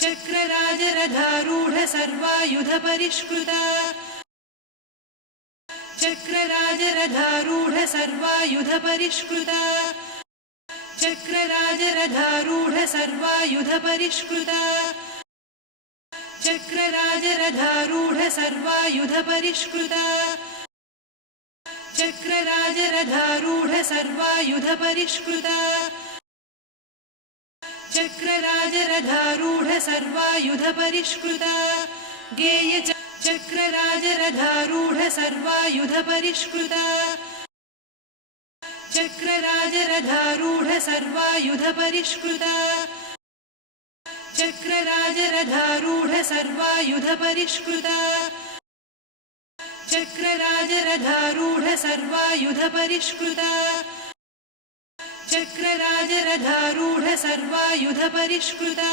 चक्रराजरथारूढ सर्वायुध परिष्कृता चक्रराजरथारूढ सर्वायुध परिष्कृता चक्रराजरथारूढ सर्वायुध परिष्कृता चक्रराजरथारूढ सर्वायुध परिष्कृता चक्रराजरथारूढ सर्वायुध परिष्कृता चक्रराजरथारूढ सर्वायुध परिष्कृता गेय चक्रराजरथारूढ सर्वायुध परिष्कृता चक्रराजरथारूढ सर्वायुध परिष्कृता चक्रराजरथारूढ सर्वायुध परिष्कृता चक्रराजरथारूढ सर्वायुध परिष्कृता चक्रराजरथारूढ सर्वायुध परिष्कृता